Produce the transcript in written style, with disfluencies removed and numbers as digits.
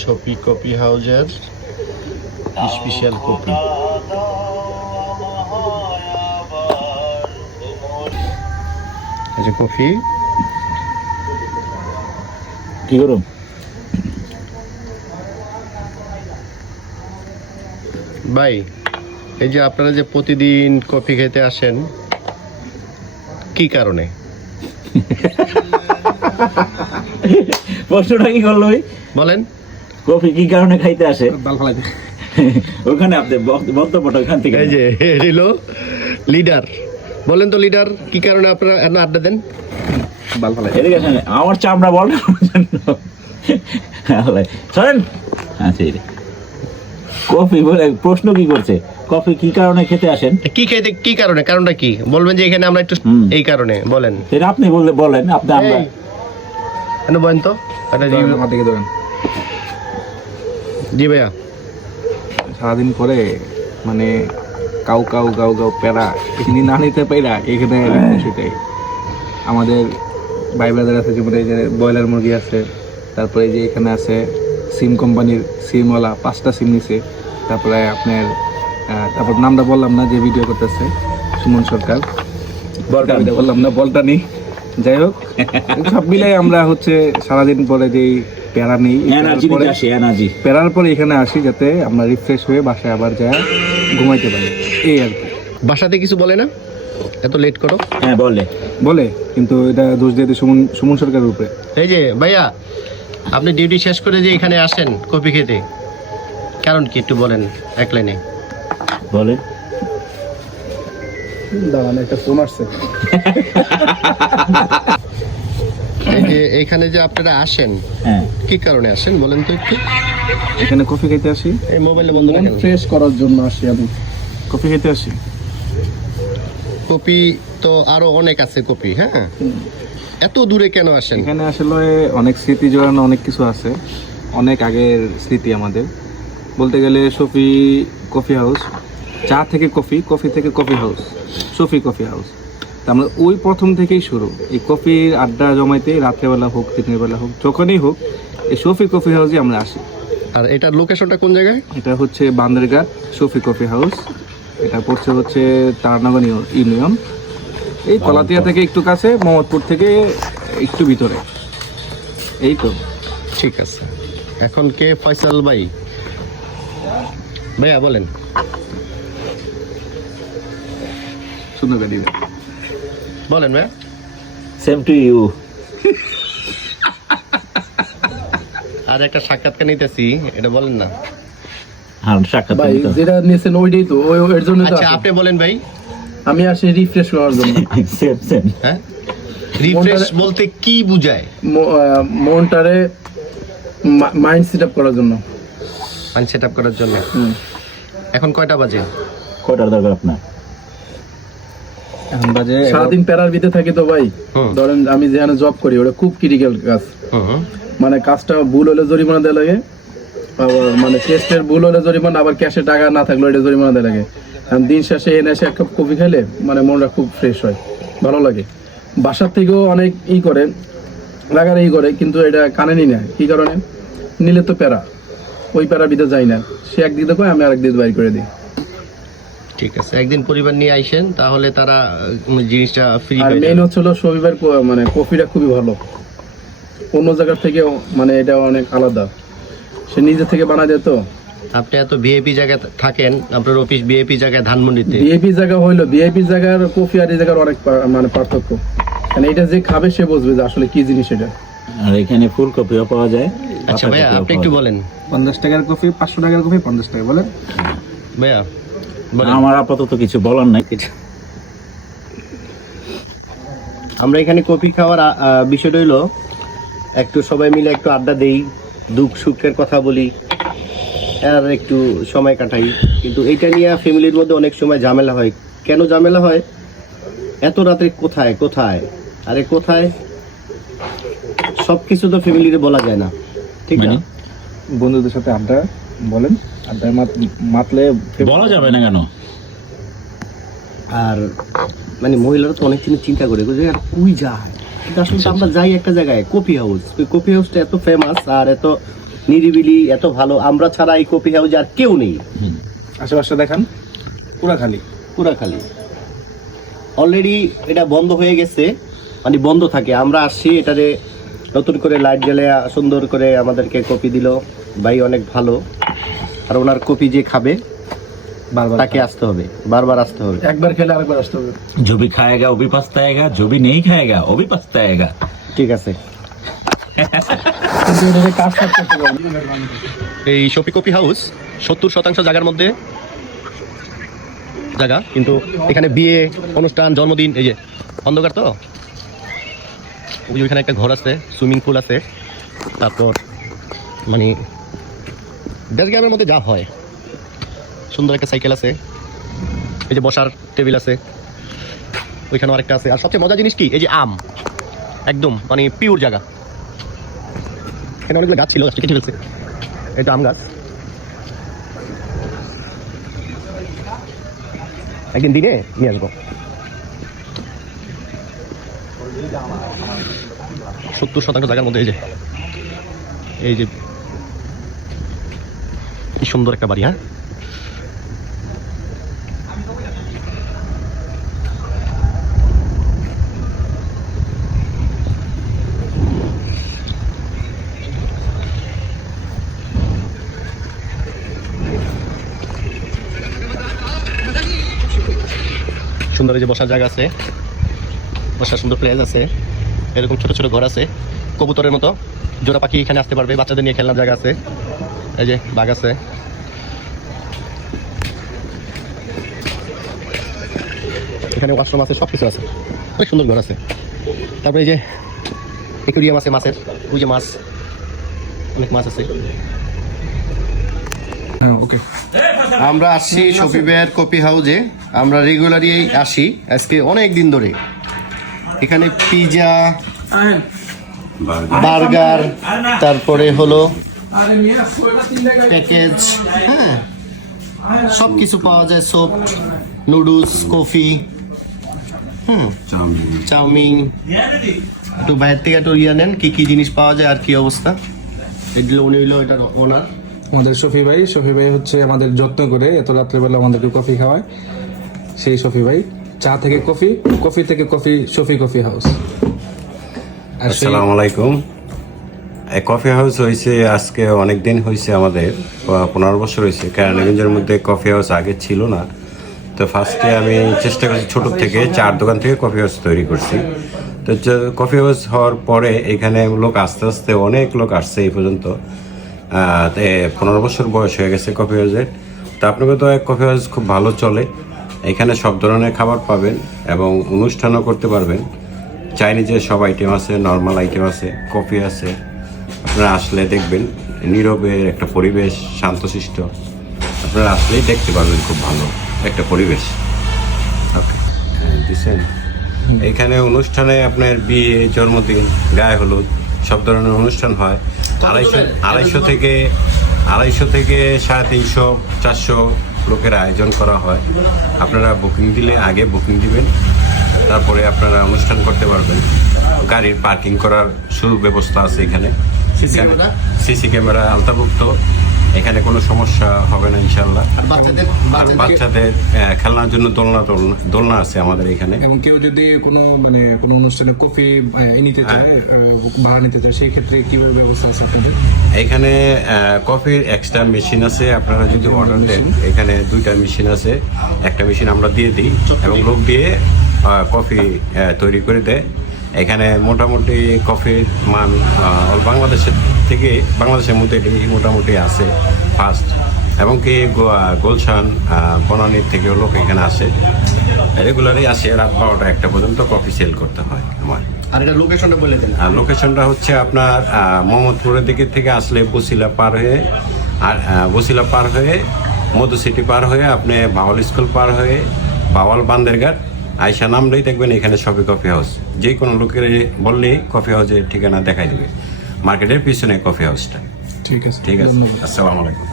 Shafi coffee হাউজের special coffee. Coffee কি করুন ভাই, এই যে আপনারা যে প্রতিদিন কফি খেতে আসেন, কি কারণে? প্রশ্নটা কি করলো বলেন। কফি কি কারণে খাইতে আসে? ওখানে আপনি বক্তব্যটা ওখান থেকে। এই যে হলো লিডার, বলেন তো লিডার, কি কারণে আপনারা এত আড্ডা দেন? এদিকে আসেন, আমার চামড়া বল শোনেন। আচ্ছা, কফি বলে প্রশ্ন কি করছে, কফি কি কারণে খেতে আসেন? কি খেতে, কি কারণে, কারণটা কি বলবেন? যে এখানে আমরা একটু এই কারণে বলেন। সেটা আপনি বলেন, আপনি আমরা কেন বলেন তো। জি ভাইয়া। সারাদিন পরে মানে কাউ কাউ গাউ গাউ প্যারা এখানে না নিতে পাইরা এখানে সেটাই আমাদের ভাই ব্রাদার আছে, যেমন এই যে ব্রয়লার মুরগি আছে, তারপরে এই যে এখানে আছে সিম কোম্পানির সিমওয়ালা 5টা সিম নিছে, তারপরে আপনার তারপর নামটা বললাম না, যে ভিডিও করতেছে সুমন সরকার, বললাম না, বলটা নেই। যাই হোক, সব মিলাই আমরা হচ্ছে সারাদিন পরে যেই প্যারা নেই, প্যারার পরে এখানে আসি যাতে আমরা রিফ্রেশ হয়ে বাসায় আবার যায় ঘুমাইতে পারি, এই আর কি। বাসাতে কিছু বলে না এত লেট করো? হ্যাঁ বলে, কিন্তু এটা দোষ দিয়ে সুমন সরকারের উপরে। এই যে ভাইয়া, আপনি ডিউটি শেষ করে যে এখানে আসেন কফি খেতে, কারণ কি একটু বলেন এক লাইনে। বলেন। দাঁড়ান, একটা ফোন আসছে। এই যে এখানে যে আপনারা আসেন, হ্যাঁ, কি কারণে আসেন বলেন তো একটু। এখানে কফি খেতে আসি, এই মোবাইলে বন্ধ মন রাখেন। ফ্রেশ করার জন্য আসি আমি, কফি খেতে আসি। কপি তো আরো অনেক আছে কপি, হ্যাঁ, এত দূরে কেন আসেন? এখানে আসলে অনেক স্মৃতি জড়ানো, অনেক কিছু আছে, অনেক আগের স্মৃতি আমাদের। বলতে গেলে শফি কফি হাউস, চা থেকে কফি, কফি থেকে coffee house, Shafi coffee house. তা আমরা ওই প্রথম থেকেই শুরু, এই কফির আড্ডা জমাইতে রাত্রেবেলা হোক দিনের বেলা হোক যখনই হোক এই শফি কফি হাউসে আমরা আসি। আর এটার লোকেশনটা কোন জায়গায়? এটা হচ্ছে বান্দেরঘাট শফি কফি হাউস, এটা পড়ছে হচ্ছে তারানগর ইউনিয়ন, এই কলাতিয়া থেকে একটু কাছে, মোহাম্মদপুর থেকে একটু ভিতরে, এই তো। ঠিক আছে, এখন কে ফয়সাল ভাই? ভাইয়া বলেন। সুন্দর গাড়ি বলেন ভাইয়া। Same to you. আর একটা সাক্ষাৎকার নিতেছি, এটা বলেন না। হ্যাঁ, সাক্ষাৎ ভাই যেটা নিয়েছেন ওইটাই তো, এর জন্য তো আচ্ছা আপনি বলেন ভাই। আমি আসি রিফ্রেশ করার জন্য। সেম। হ্যাঁ, রিফ্রেশ বলতে কি বুঝায়? মনটারে মাইন্ড সেট আপ করার জন্য। মাইন্ড সেট আপ করার জন্য। এখন কয়টা বাজে? কয়টার দরকার আপনার? এখন বাজে সারাদিন প্যারার ভিতরে থাকি তো ভাই, ধরেন আমি যেখানে জব করি ওটা খুব ক্রিটিক্যাল কাজ, মানে কাজটা ভুল হলে জরিমানা দেওয়া লাগে, আবার মানে টেস্টের ভুল হলে জরিমানা, আবার ক্যাশে টাকা না থাকলে এটা জরিমানা দেওয়া লাগে। দিন শেষে এনে এসে এক কাপ কফি খাইলে মানে মনটা খুব ফ্রেশ হয়, ভালো লাগে। বাসার থেকেও অনেক করে, কিন্তু এটা কানে নি না। কি কারণে নিলে তো প্যারা, ওই প্যারা ভিতরে যাই না, সে একদিক দেখো আমি আরেক দিক বাইর করে দিই। ঠিক আছে, একদিন পরিবার নিয়ে আইসেন, তাহলে তারা জিনিসটা ফ্রি। আর মেইন হচ্ছিল শফিবার মানে কফিটা খুবই ভালো, অন্য জায়গার থেকে মানে এটা অনেক আলাদা, সে নিজে থেকে বানায় দেয়। তো আপনি এত ভিআইপি জায়গায় থাকেন, আপনার অফিস ভিআইপি জায়গায় ধানমন্ডিতে। ভিআইপি জায়গা হইলো, ভিআইপি জায়গার কফি আর এই জায়গার অনেক মানে পার্থক্য, মানে এটা যে খাবে সে বুঝবে যে আসলে কি জিনিস এটা। আর এখানে ফুল কপিও পাওয়া যায়। আচ্ছা ভাইয়া, আপনি একটু বলেন। 50 টাকার কফি, 500 টাকার কফি 50 টাকা বলেন ভাইয়া। আমার আপাতত কিছু বলার নাই। আমরা এখানে কফি খাওয়ার বিষয়টা হইলো একটু সবাই মিলে একটু আড্ডা দেই, দুঃখ সুখের কথা বলি, আর একটু সময় কাটাই। কিন্তু এইটা নিয়ে ফ্যামিলির মধ্যে অনেক সময় ঝামেলা হয়। কেন ঝামেলা হয়? এত রাতে কোথায় আরে কোথায়, সবকিছু তো ফ্যামিলিতে বলা যায় না, ঠিক না? বন্ধুদের সাথে আড্ডা বলেন, আড্ডায় মাতলে বলা যাবে না কেন? আর মানে মহিলারা তো অনেক জিনিস চিন্তা করে যে আর কই যায়, কিন্তু আসলে তো আমরা যাই একটা জায়গায় কফি হাউস, ওই কফি হাউসটা এত ফেমাস আর এত নিরিবিলি, এত ভালো। আমরা ছাড়া এই কফি হাউসে আর কেউ নেই। আশেপাশে দেখান, পুরা খালি। পুরাখালী অলরেডি এটা বন্ধ হয়ে গেছে, মানে বন্ধ থাকে। আমরা আসছি, এটারে নতুন করে লাইট জ্বালে সুন্দর করে আমাদেরকে কফি দিল ভাই, অনেক ভালো। আর ওনার কফি যে খাবে বারবার তাকে আসতে হবে, বারবার আসতে হবে। একবার খেলে আরেকবার আসতে হবে। जो भी खाएगा वो भी पछताएगा, जो भी नहीं खाएगा वो भी पछताएगा। ঠিক আছে। কিন্তু এটাকে কাজ করতে হবে। এই শফি কফি হাউস 70% জায়গার মধ্যে জায়গা, কিন্তু এখানে বিয়ে অনুষ্ঠান, জন্মদিন, এই যে অন্ধকার তো, ওই যে ওইখানে একটা ঘর আছে, সুইমিং পুল আছে, তারপর মানে দেশ গ্রামের মধ্যে যা হয়, সুন্দর একটা সাইকেল আছে, এই যে বসার টেবিল আছে, ওইখানে আরেকটা আছে। আর সবচেয়ে মজার জিনিস কি, এই যে আম, একদম মানে পিওর জায়গা। এখানে অনেকগুলো গাছ ছিল, গাছটা কেটে ফেলছে। এটা আম গাছ। একদিন দিনে নিয়ে আসবো। 70% জায়গার মধ্যে এই যে কি সুন্দর একটা বাড়ি। হ্যাঁ, সুন্দর এই যে বসার জায়গা আছে, বসার সুন্দর প্লেস আছে, এরকম ছোট ছোট ঘর আছে, কবুতরের মতো জোড়া পাখি এখানে আসতে পারবে, বাচ্চাদের নিয়ে খেলনার জায়গা আছে, এই যে বাঘ আছে, এখানে ওয়াশরুম আছে, সব কিছু আছে, অনেক সুন্দর ঘর আছে। তারপরে এই যে একুরিয়াম আছে মাছের, ওই যে মাছ, অনেক মাছ আছে। ওকে, আমরা আসছি শফিবের কফি হাউসে, আমরা রেগুলারই আসি আজকে অনেক দিন ধরে। এখানে পিজা, বার্গার, তারপরে হলো প্যাকেজ, হ্যাঁ সব কিছু পাওয়া যায়, স্যুপ, নুডলস, কফি, চাউমিন। একটু বাইরে থেকে একটু ইয়ে নেন, কি কি জিনিস পাওয়া যায় আর কি অবস্থা। এগুলো উনি হইলো এটার ওনার, আমাদের শফি ভাই হচ্ছে আমাদের যত্ন করে এত রাত্রেবেলা আমাদেরকে কফি খাওয়ায়। সেই শফি ভাই, চা থেকে কফি, কফি থেকে কফি, শফি কফি হাউস। আর সেই আসসালামু আলাইকুম। এই কফি হাউস হয়েছে আজকে অনেক দিন হয়েছে, আমাদের 15 বছর হয়েছে। কেরানীগঞ্জের মধ্যে কফি হাউস আগে ছিল না, তো ফার্স্টে আমি চেষ্টা করছি ছোট থেকে, চার দোকান থেকে কফি হাউস তৈরি করছি। তো কফি হাউস হওয়ার পরে এখানে লোক আস্তে আস্তে অনেক লোক আসছে এই পর্যন্ত। 15 বছর বয়স হয়ে গেছে কফি হাউসের। তো আপনাকে তো এক কফি হাউস খুব ভালো চলে, এখানে সব ধরনের খাবার পাবেন এবং অনুষ্ঠানও করতে পারবেন। চাইনিজের সব আইটেম আছে, নর্মাল আইটেম আছে, কফি আছে। আপনারা আসলে দেখবেন নীরবের একটা পরিবেশ, শান্তশিষ্ট। আপনারা আসলেই দেখতে পারবেন খুব ভালো একটা পরিবেশ। ওকে, দিচ্ছেন। এখানে অনুষ্ঠানে আপনার বিয়ে, জন্মদিন, গায়ে হলুদ সব ধরনের অনুষ্ঠান হয়। 250 থেকে 350, 400 লোকের আয়োজন করা হয়। আপনারা বুকিং দিলে, আগে বুকিং দিবেন, তারপরে আপনারা অনুষ্ঠান করতে পারবেন। গাড়ির পার্কিং করার সুব্যবস্থা আছে এখানে, সিসি ক্যামেরা আওতাভুক্ত। এখানে কোনো সমস্যা হবে না ইনশাল্লাহ। আর বাচ্চাদের খেলনার জন্য দোলনা আছে আমাদের এখানে। এবং কেউ যদি কোনো কোনো অনুষ্ঠানে কফি নিতে চায়, ভাড়া নিতে চায়, সেই ক্ষেত্রে কিভাবে ব্যবস্থা আছে আপনাদের? এখানে কফির এক্সট্রা মেশিন আছে, আপনারা যদি অর্ডার দেন এখানে 2টা মেশিন আছে। একটা মেশিন আমরা দিয়ে দিই এবং লোক দিয়ে কফি তৈরি করে দেয়। এখানে মোটামুটি কফির মান বাংলাদেশের মধ্যে মোটামুটি আছে ফার্স্ট, এবং কি গুলশান, বনানীর থেকেও লোক এখানে আসে, রেগুলারই আসে। রাত 12টা 1টা পর্যন্ত কফি সেল করতে হয় আমার। আর এটা লোকেশনটা বলে দেন। আর লোকেশনটা হচ্ছে আপনার মোহাম্মদপুরের দিকে থেকে আসলে বসিলা পার হয়ে মধু সিটি পার হয়ে আপনি বাওয়াল স্কুল পার হয়ে বাওয়াল বান্দেরঘাট আয়সা নামলেই দেখবেন এখানে শফি কফি হাউস। যে কোনো লোকের বললেই কফি হাউসের ঠিকানা দেখাই দেবে। মার্কেটের পিছনে কফি হাউসটা। ঠিক আছে, ঠিক আছে, ধন্যবাদ। আসসালামু আলাইকুম।